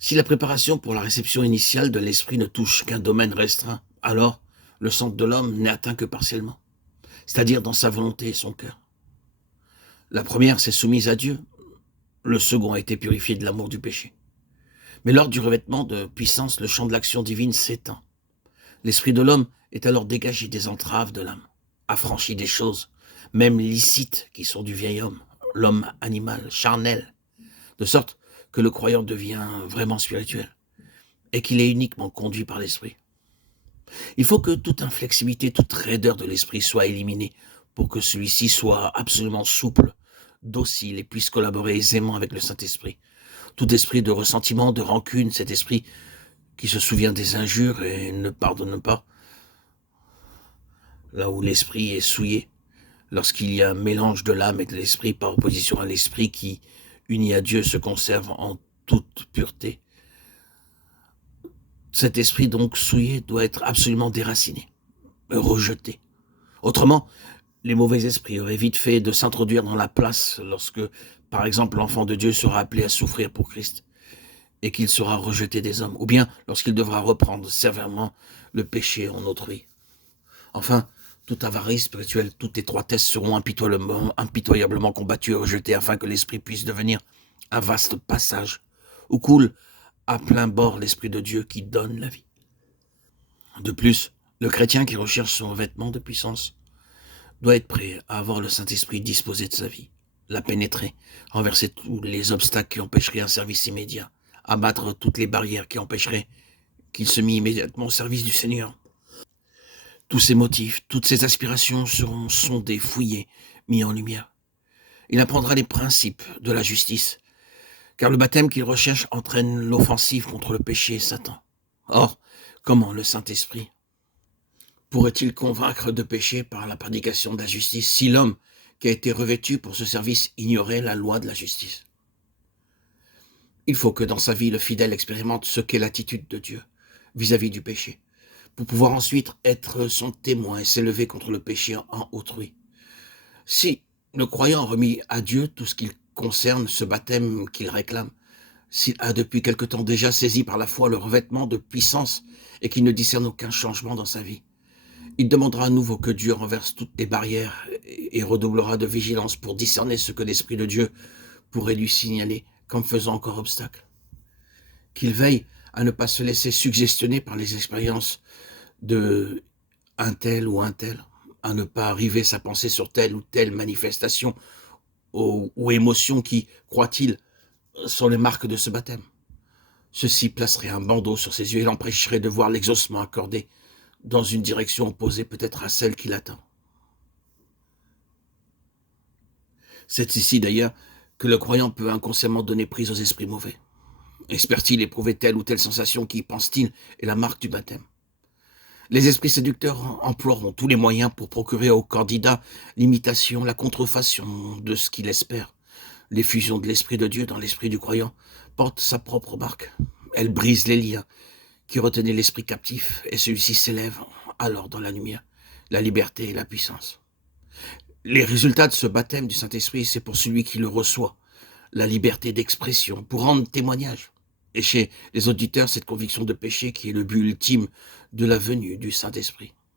Si la préparation pour la réception initiale de l'esprit ne touche qu'un domaine restreint, alors le centre de l'homme n'est atteint que partiellement, c'est-à-dire dans sa volonté et son cœur. La première s'est soumise à Dieu, le second a été purifié de l'amour du péché. Mais lors du revêtement de puissance, le champ de l'action divine s'étend. L'esprit de l'homme est alors dégagé des entraves de l'âme, affranchi des choses, même licites, qui sont du vieil homme, l'homme animal, charnel, de sorte que le croyant devient vraiment spirituel et qu'il est uniquement conduit par l'esprit. Il faut que toute inflexibilité, toute raideur de l'esprit soit éliminée pour que celui-ci soit absolument souple, docile et puisse collaborer aisément avec le Saint-Esprit. Tout esprit de ressentiment, de rancune, cet esprit qui se souvient des injures et ne pardonne pas, là où l'esprit est souillé, lorsqu'il y a un mélange de l'âme et de l'esprit par opposition à l'esprit qui, uni à Dieu, se conserve en toute pureté. Cet esprit donc souillé doit être absolument déraciné, rejeté. Autrement, les mauvais esprits auraient vite fait de s'introduire dans la place lorsque, par exemple, l'enfant de Dieu sera appelé à souffrir pour Christ et qu'il sera rejeté des hommes, ou bien lorsqu'il devra reprendre sévèrement le péché en autrui. Enfin, toute avarice spirituelle, toute étroitesse seront impitoyablement combattues et rejetées afin que l'esprit puisse devenir un vaste passage où coule à plein bord l'Esprit de Dieu qui donne la vie. De plus, le chrétien qui recherche son vêtement de puissance doit être prêt à avoir le Saint-Esprit disposé de sa vie, la pénétrer, renverser tous les obstacles qui empêcheraient un service immédiat, abattre toutes les barrières qui empêcheraient qu'il se mît immédiatement au service du Seigneur. Tous ses motifs, toutes ses aspirations seront sondés, fouillés, mis en lumière. Il apprendra les principes de la justice, car le baptême qu'il recherche entraîne l'offensive contre le péché et Satan. Or, comment le Saint-Esprit pourrait-il convaincre de péché par la prédication de la justice si l'homme qui a été revêtu pour ce service ignorait la loi de la justice? Il faut que dans sa vie, le fidèle expérimente ce qu'est l'attitude de Dieu vis-à-vis du péché, pour pouvoir ensuite être son témoin et s'élever contre le péché en autrui. Si le croyant a remis à Dieu tout ce qui concerne ce baptême qu'il réclame, s'il a depuis quelque temps déjà saisi par la foi le revêtement de puissance et qu'il ne discerne aucun changement dans sa vie, il demandera à nouveau que Dieu renverse toutes les barrières et redoublera de vigilance pour discerner ce que l'Esprit de Dieu pourrait lui signaler comme faisant encore obstacle. Qu'il veille à ne pas se laisser suggestionner par les expériences de un tel ou un tel, à ne pas arriver sa pensée sur telle ou telle manifestation ou émotion qui, croit-il, sont les marques de ce baptême. Ceci placerait un bandeau sur ses yeux et l'empêcherait de voir l'exaucement accordé dans une direction opposée peut-être à celle qu'il attend. C'est ici d'ailleurs que le croyant peut inconsciemment donner prise aux esprits mauvais. Espère-t-il éprouver telle ou telle sensation qui, pense-t-il, est la marque du baptême? Les esprits séducteurs emploieront tous les moyens pour procurer au candidat l'imitation, la contrefaçon de ce qu'il espère. L'effusion de l'Esprit de Dieu dans l'esprit du croyant porte sa propre marque. Elle brise les liens qui retenaient l'esprit captif et celui-ci s'élève alors dans la lumière, la liberté et la puissance. Les résultats de ce baptême du Saint-Esprit, c'est pour celui qui le reçoit, la liberté d'expression, pour rendre témoignage. Et chez les auditeurs, cette conviction de péché qui est le but ultime de la venue du Saint-Esprit.